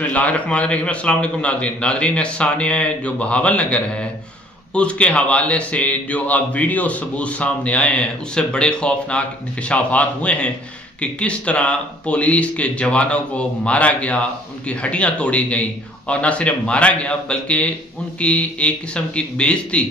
बिस्मिल्लाहिर्रहमानिर्रहीम। अस्सलाम वालेकुम नाज़रीन सानिया जो बहावल नगर है उसके हवाले से जो अब वीडियो सबूत सामने आए हैं उससे बड़े खौफनाक इंकशाफात हुए हैं कि किस तरह पुलिस के जवानों को मारा गया, उनकी हड्डियां तोड़ी गई और न सिर्फ मारा गया बल्कि उनकी एक किस्म की बेइज्जती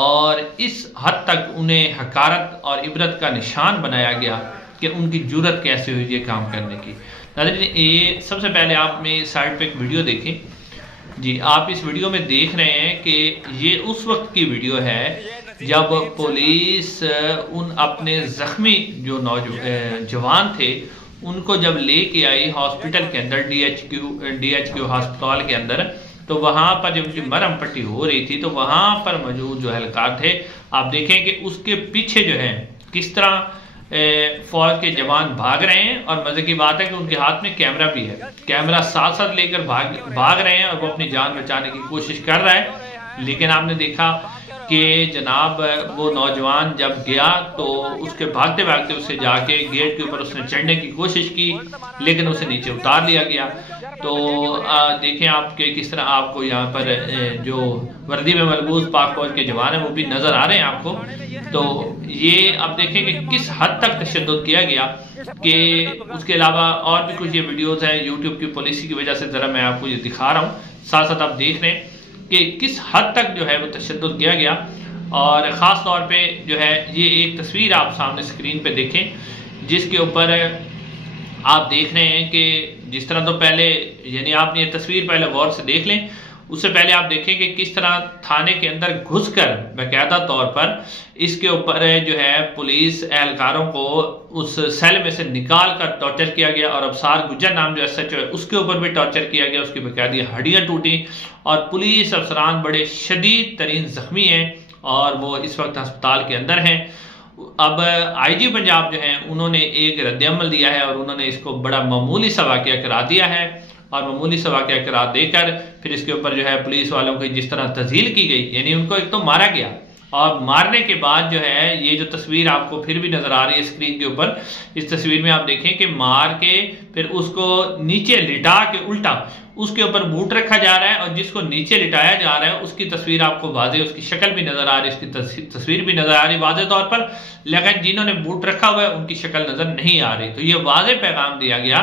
और इस हद तक उन्हें हकारत और इबरत का निशान बनाया गया कि उनकी जुर्रत कैसे हुई ये काम करने की। नाज़रीन ये सबसे पहले आप मेरी साइड पे एक वीडियो देखें जी। आप इस वीडियो में देख रहे हैं कि ये उस वक्त की वीडियो है जब पुलिस उन अपने जख्मी जो जवान थे उनको जब लेके आई हॉस्पिटल के अंदर, डीएचक्यू अस्पताल के अंदर, तो वहां पर जब उनकी मरहम पट्टी हो रही थी तो वहां पर मौजूद जो एहलकार थे, आप देखें कि उसके पीछे जो है किस तरह फौज के जवान भाग रहे हैं। और मजे की बात है कि उनके हाथ में कैमरा भी है, कैमरा साथ साथ लेकर भाग रहे हैं और वो अपनी जान बचाने की कोशिश कर रहा है। लेकिन आपने देखा कि जनाब वो नौजवान जब गया तो उसके भागते भागते उससे जाके गेट के ऊपर उसने चढ़ने की कोशिश की लेकिन उसे नीचे उतार लिया गया। तो देखें आपके किस तरह आपको यहाँ पर जो वर्दी में मलबूस पाक फौज के जवान है वो भी नजर आ रहे हैं आपको। तो ये आप देखें कि किस हद तक तशद्दुद किया गया कि उसके अलावा और भी कुछ ये वीडियोस हैं यूट्यूब की पॉलिसी की वजह से जरा मैं आपको ये दिखा रहा हूँ, साथ साथ आप देख रहे हैं कि किस हद तक जो है वो तशद्दुद किया गया। और ख़ास तौर पे जो है ये एक तस्वीर आप सामने स्क्रीन पे देखें जिसके ऊपर आप देख रहे हैं कि जिस तरह तो पहले यानी आपने ये तस्वीर पहले गौर से देख लें, उससे पहले आप देखें कि किस तरह थाने के अंदर घुसकर बाकायदा तौर पर इसके ऊपर जो है पुलिस एहलकारों को उस सेल में से निकाल कर टॉर्चर किया गया। और अफसार गुज्जर नाम जो एसएचओ है उसके ऊपर भी टॉर्चर किया गया, उसकी बाकायदा हड्डियां टूटी और पुलिस अफसरान बड़े शदीद तरीन जख्मी हैं और वो इस वक्त अस्पताल के अंदर हैं। अब आईजी पंजाब जो है उन्होंने एक रद्द-ए-अमल दिया है और उन्होंने इसको बड़ा मामूली सा वाक़या करार दिया है और मामूली सा वाक़या करार देकर फिर इसके ऊपर जो है पुलिस वालों की जिस तरह तज़हील की गई, यानी उनको एक तो मारा गया और मारने के बाद जो है ये जो तस्वीर आपको फिर भी नजर आ रही है स्क्रीन के ऊपर, इस तस्वीर में आप देखें कि मार के फिर उसको नीचे लिटा के उल्टा उसके ऊपर बूट रखा जा रहा है और जिसको नीचे लिटाया जा रहा है उसकी तस्वीर आपको वाज़े, उसकी शक्ल भी नजर आ रही है, उसकी तस्वीर भी नजर आ रही है वाज़े तौर पर, लेकिन जिन्होंने बूट रखा हुआ है उनकी शक्ल नजर नहीं आ रही। तो ये वाज़े पैगाम दिया गया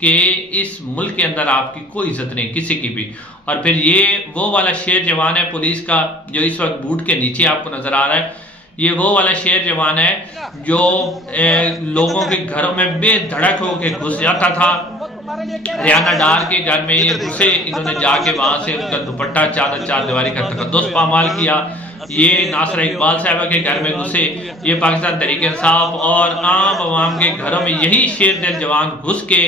कि इस मुल्क के अंदर आपकी कोई इज्जत नहीं किसी की भी। और फिर ये वो वाला शेर जवान है पुलिस का जो इस वक्त बूट के नीचे आपको नजर आ रहा है, ये वो वाला शेर जवान है जो लोगों के घरों में बेधड़क होकर घुस जाता था। रियाना डार के घर में ये घुसे, इन्होंने जाके वहां से उनका दुपट्टा चार दीवारी का तकद्दुस पामाल किया। ये नासरा इकबाल साहबा के घर में घुसे, ये पाकिस्तान तहरीक इंसाफ और आम आवाम के घरों में यही शेर दिल जवान घुस के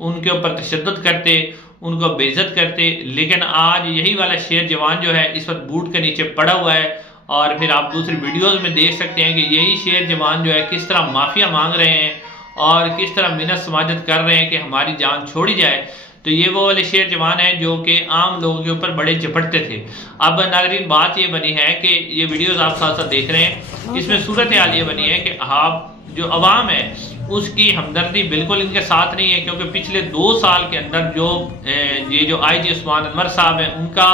उनके ऊपर तशद्दुद करते, उनको बेइज्जत करते। लेकिन आज यही वाला शेर जवान जो है इस वक्त बूट के नीचे पड़ा हुआ है और फिर आप दूसरी वीडियोज में देख सकते हैं कि यही शेर जवान जो है किस तरह माफिया मांग रहे हैं और किस तरह मिन्नत समाजत कर रहे हैं कि हमारी जान छोड़ी जाए। तो ये वो वाले शेर जवान है जो कि आम लोगों के ऊपर बड़े झपटते थे। अब नाज़रीन बात ये बनी है कि ये वीडियोस आप साथ साथ देख रहे हैं, इसमें सूरत हाल ये बनी है कि आप जो अवाम है उसकी हमदर्दी बिल्कुल इनके साथ नहीं है, क्योंकि पिछले 2 साल के अंदर ये जो आईजी उस्मान अनवर साहब है उनका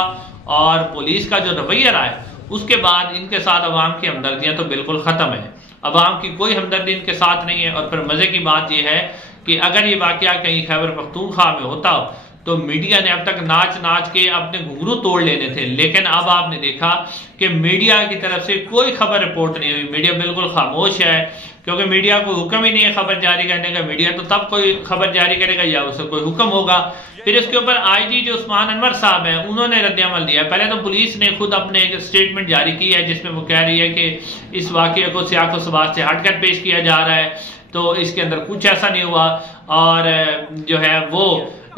और पुलिस का जो रवैया रहा है उसके बाद इनके साथ अवाम की हमदर्दियां तो बिल्कुल खत्म है, अवाम की कोई हमदर्दी इनके साथ नहीं है। और फिर मजे की बात यह है कि अगर ये वाकया कहीं खैबर पख्तूनख्वा में होता तो मीडिया ने अब तक नाच नाच के अपने घुंघरू तोड़ लेने थे, लेकिन अब आपने देखा कि मीडिया की तरफ से कोई खबर रिपोर्ट नहीं हुई। मीडिया बिल्कुल खामोश है क्योंकि मीडिया को हुक्म ही नहीं है खबर जारी करने का। मीडिया तो तब कोई खबर जारी करेगा या उसे कोई हुक्म होगा। फिर इसके ऊपर आईजी जो उस्मान अनवर साहब हैं उन्होंने रद्द-ए-अमल दिया। पहले तो पुलिस ने खुद अपने एक स्टेटमेंट जारी की है जिसमें वो कह रही है कि इस वाकये को सियाको सवाल से हटकर पेश किया जा रहा है, तो इसके अंदर कुछ ऐसा नहीं हुआ और जो है वो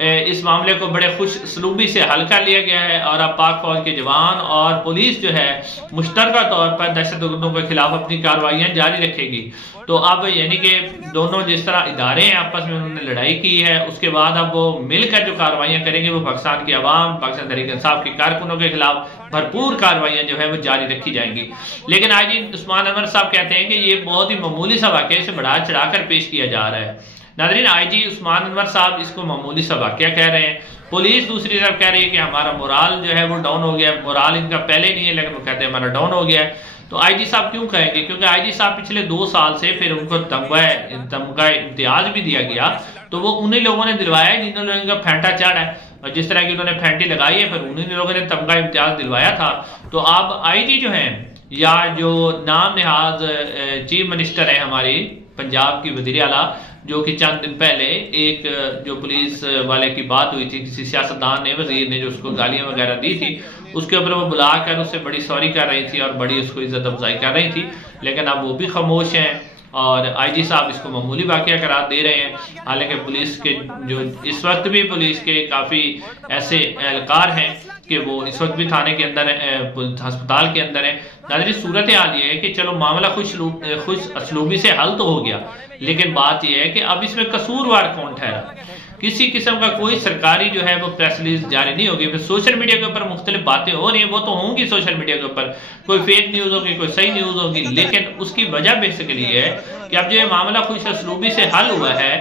इस मामले को बड़े खुश सलूबी से हल कर लिया गया है और अब पाक फौज के जवान और पुलिस जो है मुश्तरका तौर पर दहशतगर्दों के खिलाफ अपनी कार्रवाइयां जारी रखेगी। तो अब यानी कि दोनों जिस तरह इदारे हैं आपस में उन्होंने लड़ाई की है, उसके बाद अब वो मिलकर जो कार्रवाइयां करेंगे वो पाकिस्तान की आवाम, पाकिस्तान तहरीक इंसाफ के कारकुनों के खिलाफ भरपूर कार्रवाइयां जो है वो जारी रखी जाएंगी। लेकिन आईजी उस्मान अनवर साहब कहते हैं कि ये बहुत ही मामूली सा वाकया से बढ़ा चढ़ाकर पेश किया जा रहा है। नाज़रीन आईजी उस्मान अनवर साहब इसको मामूली सा वाकया कह रहे हैं पुलिस दूसरी तरफ कह रही है कि हमारा मोराल जो है वो डाउन हो गया। मोराल इनका पहले नहीं है, लेकिन वो कहते हैं हमारा डाउन हो गया है। तो आईजी साहब क्यों कहेंगे? क्योंकि आईजी साहब पिछले 2 साल से फिर उनको तमगा इम्तियाज भी दिया गया, तो वो उन्हीं लोगों ने दिलवाया जिन्होंने इनका फेंटा चढ़ा है, और जिस तरह की उन्होंने फेंटी लगाई है फिर उन्हीं लोगों ने तमगा इम्तियाज दिलवाया था। तो अब आईजी जो है, या जो नाम निहाज चीफ मिनिस्टर है हमारी पंजाब की वजीर आला, जो कि चंद दिन पहले एक जो पुलिस वाले की बात हुई थी, किसी सियासतदान ने, वजीर ने जो उसको गालियां वगैरह दी थी, उसके ऊपर वो बुलाकर उससे बड़ी सॉरी कर रही थी और बड़ी उसको इज्जत अफजाई कर रही थी। लेकिन अब वो भी खामोश हैं और आईजी साहब इसको मामूली वाकया करार दे रहे हैं। हालांकि पुलिस के जो इस वक्त भी पुलिस के काफ़ी ऐसे एहलकार हैं कि वो इस वक्त भी थाने के अंदर अस्पताल के अंदर है। नाज़रीन, सूरत हाल ये है कि चलो मामला खुश असलूबी से हल तो हो गया, लेकिन बात यह है कि अब इसमें कसूरवार कौन ठहरा? किसी किस्म का कोई सरकारी जो है वो प्रेस रिलीज जारी नहीं होगी। फिर सोशल मीडिया के ऊपर मुख्तलिफ बातें हो रही हैं, वो तो होंगी सोशल मीडिया के ऊपर, कोई फेक न्यूज होगी, कोई सही न्यूज होगी, लेकिन उसकी वजह बेसिकली है कि अब जो ये मामला खुश असलूबी से हल हुआ है,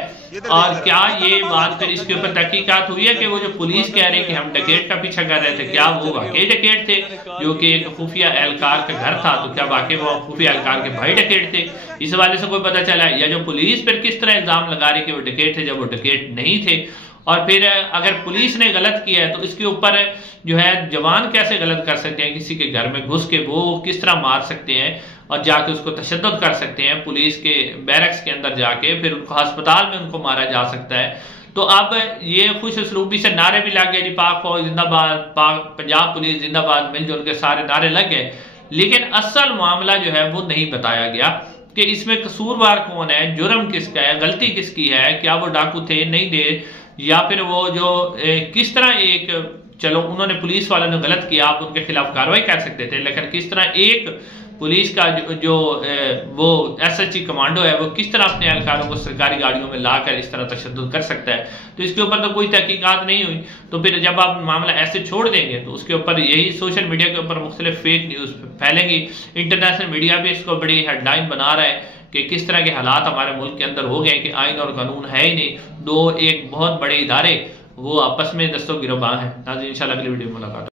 और क्या ये बात फिर इसके ऊपर तहकीकात हुई है कि वो जो पुलिस कह रही है कि हम डकैत का पीछा कर रहे थे, क्या वो वाकई डकैत थे जो कि एक खुफिया एहलकार का घर था? तो क्या वाकई वो खुफिया एहलकार के भाई डकैत थे? इस हवाले से कोई पता चला? या जो पुलिस पर किस तरह इल्जाम लगा रही कि वो डकैत थे जब वो डकैत नहीं थे? और फिर अगर पुलिस ने गलत किया है तो इसके ऊपर जो है जवान कैसे गलत कर सकते हैं? किसी के घर में घुस के वो किस तरह मार सकते हैं और जाके उसको तशद्दुद कर सकते हैं? पुलिस के बैरक्स के अंदर जाके फिर उनको अस्पताल में उनको मारा जा सकता है। तो अब ये खुश उसलूबी से नारे भी लग गए, जी पाक फौज जिंदाबाद, पाक पंजाब पुलिस जिंदाबाद, मिलजुल के सारे नारे लग गए, लेकिन असल मामला जो है वो नहीं बताया गया कि इसमें कसूरवार कौन है, जुर्म किसका है, गलती किसकी है, क्या वो डाकू थे नहीं थे, या फिर वो जो किस तरह एक, चलो उन्होंने पुलिस वालों ने गलत किया, आप उनके खिलाफ कार्रवाई कर सकते थे, लेकिन किस तरह एक पुलिस का जो वो एसएचजी कमांडो है वो किस तरह अपने एहलकारों को सरकारी गाड़ियों में लाकर इस तरह तशद्दुद कर सकता है? तो इसके ऊपर तो कोई तहकीकात नहीं हुई। तो फिर जब आप मामला ऐसे छोड़ देंगे तो उसके ऊपर यही सोशल मीडिया के ऊपर मुख्तलिफ फेक न्यूज़ फैलेंगी। इंटरनेशनल मीडिया भी इसको बड़ी हेडलाइन बना रहा है कि किस तरह के हालात हमारे मुल्क के अंदर हो गए कि आइन और कानून है ही नहीं, दो एक बहुत बड़े इदारे वो आपस में दस्तों गिरबान हैं। नाज़रीन, इंशाल्लाह अगली वीडियो में मुलाकात।